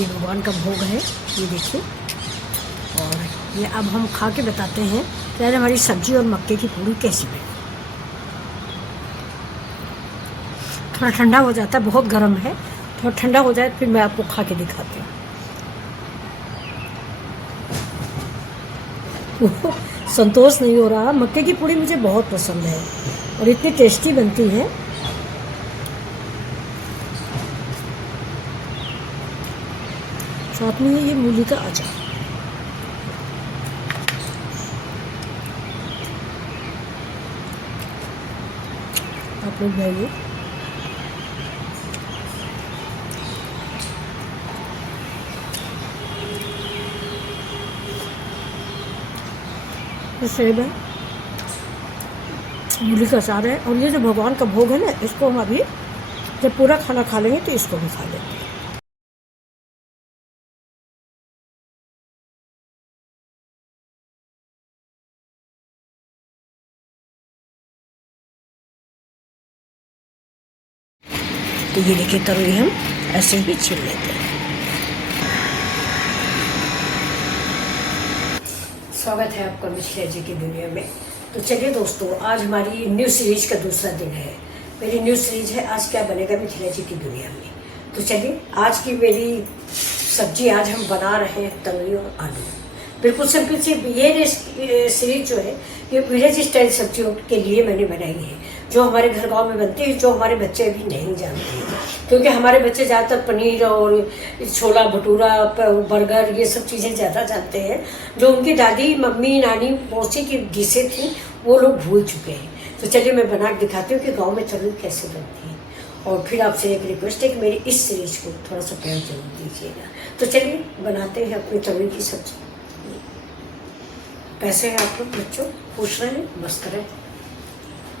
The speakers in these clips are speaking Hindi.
ये भगवान का भोग है, ये देखिए। और ये अब हम खा के बताते हैं कि आज हमारी सब्जी और मक्के की पूड़ी कैसी बनी। थोड़ा ठंडा हो जाता है, बहुत गर्म है, थोड़ा ठंडा हो जाए फिर मैं आपको खा के दिखाती हूँ। संतोष नहीं हो रहा। मक्के की पूड़ी मुझे बहुत पसंद है और इतनी टेस्टी बनती है। साथ में ये मूली का अचार। आप लोग जाइए। सेब है, मूली का अचार है, और ये जो भगवान का भोग है ना, इसको हम अभी जब पूरा खाना खा लेंगे तो इसको भी खा लेंगे। तो ये देखिए, तरोई हम ऐसे ही छील लेते हैं। स्वागत है आपका मिथिला जी की दुनिया में। तो चलिए दोस्तों, आज हमारी न्यू सीरीज का दूसरा दिन है। मेरी न्यू सीरीज है आज क्या बनेगा मिथिला जी की दुनिया में। तो चलिए, आज की मेरी सब्जी आज हम बना रहे हैं तरोई और आलू। बिल्कुल सिंपल सी ये सीरीज जो है ये विलेज स्टाइल सब्जियों के लिए मैंने बनाई है, जो हमारे घर गांव में बनती है, जो हमारे बच्चे अभी नहीं जानते हैं। क्योंकि हमारे बच्चे ज़्यादातर पनीर और छोला भटूरा बर्गर ये सब चीज़ें ज़्यादा जानते हैं, जो उनकी दादी मम्मी नानी मौसी की डिशें थी वो लोग भूल चुके हैं। तो चलिए मैं बना के दिखाती हूँ कि गाँव में तरोई कैसे बनती है। और फिर आपसे एक रिक्वेस्ट है कि मेरी इस सीरीज को थोड़ा सा प्यार जरूर दीजिएगा। तो चलिए बनाते हैं अपनी तरोई की सब्जी। कैसे हैं आप लोग बच्चों? खुश रहें, मस्त रहें।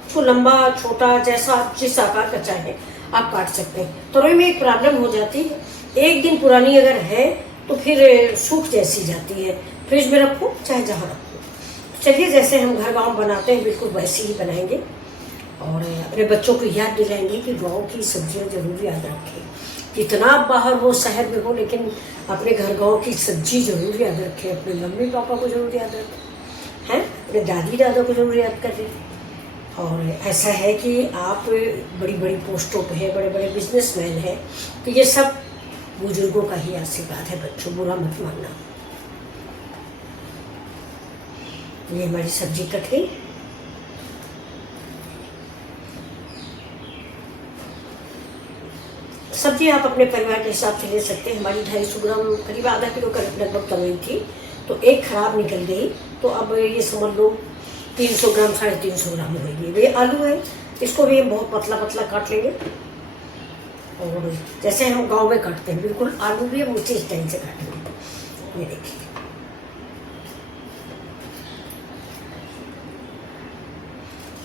उसको लंबा छोटा जैसा आप जिस आकार का चाहें आप काट सकते हैं। तरोई में एक प्रॉब्लम हो जाती है, एक दिन पुरानी अगर है तो फिर सूख जैसी जाती है। फ्रिज में रखो चाहे जहाँ रखो। चलिए, जैसे हम घर गाँव बनाते हैं बिल्कुल वैसे ही बनाएंगे और अपने बच्चों को याद दिलाएंगे कि गाँव की सब्जियाँ जरूर याद रखें। कितना आप बाहर हो शहर में हो, लेकिन अपने घर गाँव की सब्जी जरूर याद रखें। अपने मम्मी पापा को जरूर याद रखें, हैं अपने दादी दादा को जरूर याद करें। और ऐसा है कि आप बड़ी बड़ी पोस्टों पे हैं, बड़े बड़े बिजनेसमैन हैं, तो ये सब बुजुर्गों का ही आशीर्वाद है। बच्चों बुरा मत मानना। ये हमारी सब्जी कट गई। सब्जी आप अपने परिवार के हिसाब से ले सकते हैं। हमारी 250 ग्राम करीब आधा किलो का लगभग तरोई थी, तो एक खराब निकल गई। तो अब ये समझ लो 300 ग्राम 350 ग्राम होगी। ये आलू है, इसको भी हम बहुत पतला पतला काट लेंगे। और जैसे हम गांव में काटते हैं बिल्कुल आलू भी हम उसी स्टाइल से काटेंगे। ये देखिए,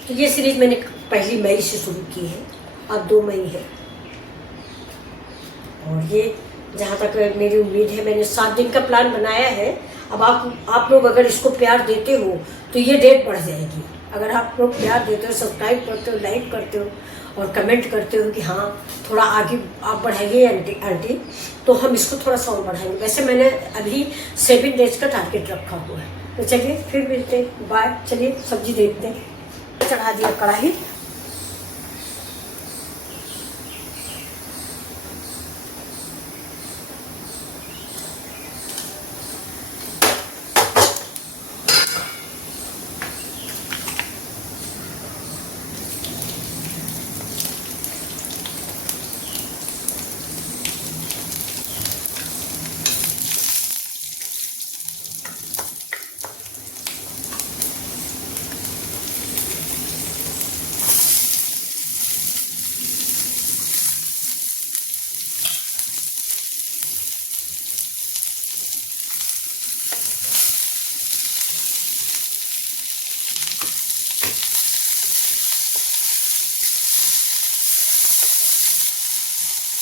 तो ये सीरीज मैंने पहली मई से शुरू की है, अब 2 मई है। और ये जहाँ तक मेरी उम्मीद है, मैंने 7 दिन का प्लान बनाया है। अब आप लोग अगर इसको प्यार देते हो तो ये डेट बढ़ जाएगी। अगर आप लोग प्यार देते हो, सब्सक्राइब करते हो, लाइक करते हो और कमेंट करते हो कि हाँ थोड़ा आगे आप बढ़ाइए आंटी, तो हम इसको थोड़ा सा और बढ़ाएंगे। वैसे मैंने अभी 7 डेज का टारगेट रखा हुआ है। तो चलिए फिर मिलते हैं, बाय। चलिए सब्जी देखते हैं। चढ़ा दिया कढ़ाई।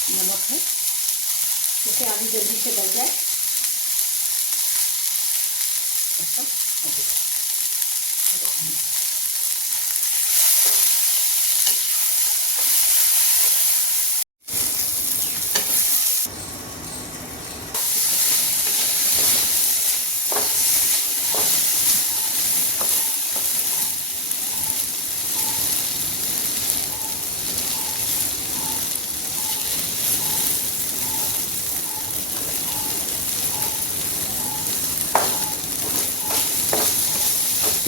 नमक है, जिससे आलू जल्दी से गल जाए।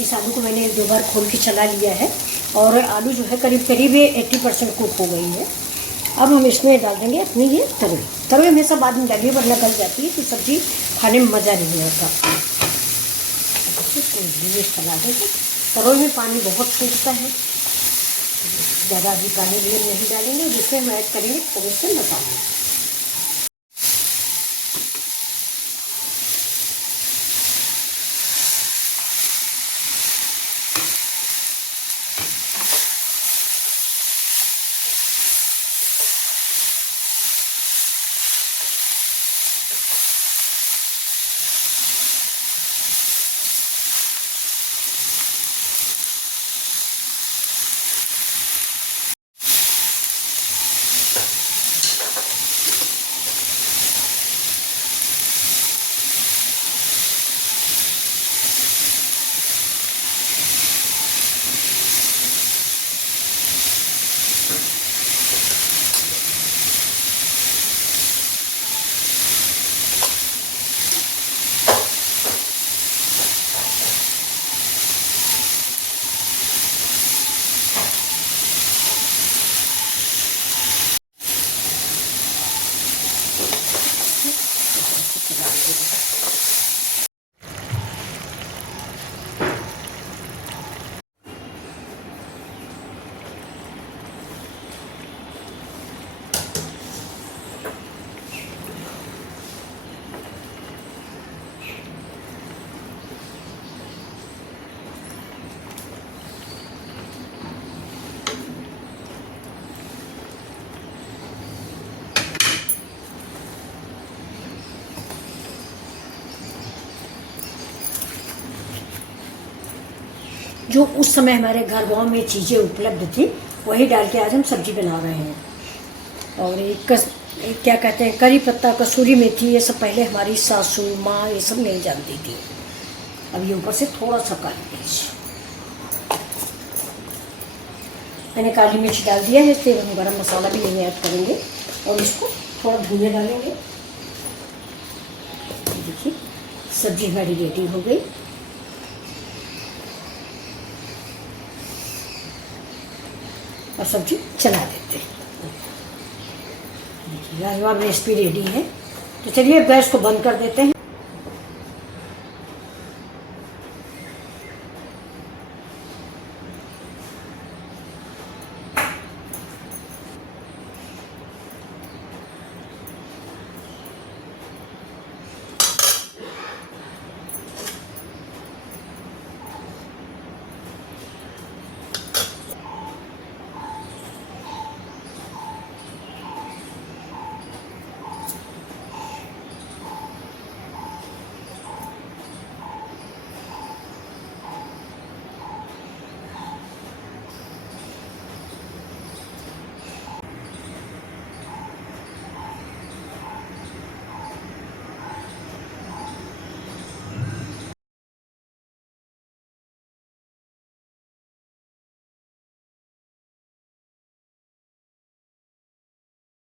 इस आलू को मैंने 1-2 बार खोल के चला लिया है और आलू जो है करीब करीब 80% कुक हो गई है। अब हम इसमें डाल देंगे अपनी ये तरोई। तरोई हमेशा बाद में डालिए वरना गल जाती है तो सब्ज़ी खाने में मज़ा नहीं आता। इसको धीरे चला देंगे। तरोई में पानी बहुत सूखता है, ज़्यादा भी पानी नहीं डालेंगे। जिसमें हम ऐड करेंगे थोड़े से मसाले। जो उस समय हमारे घर गाँव में चीज़ें उपलब्ध थी वही डाल के आज हम सब्जी बना रहे हैं। और एक क्या कहते हैं, करी पत्ता, कसूरी मेथी, ये सब पहले हमारी सासू माँ ये सब नहीं जानती थी। अब ये ऊपर से थोड़ा सा काली मिर्च, मैंने काली मिर्च डाल दिया है। इसलिए हम गरम मसाला भी नहीं ऐड करेंगे और इसको थोड़ा धनिया डालेंगे। देखिए सब्जी हमारी रेडी हो गई। और सब्जी चला देते हैं। देखिए लाजवाब रेसिपी रेडी है। तो चलिए गैस को बंद कर देते हैं।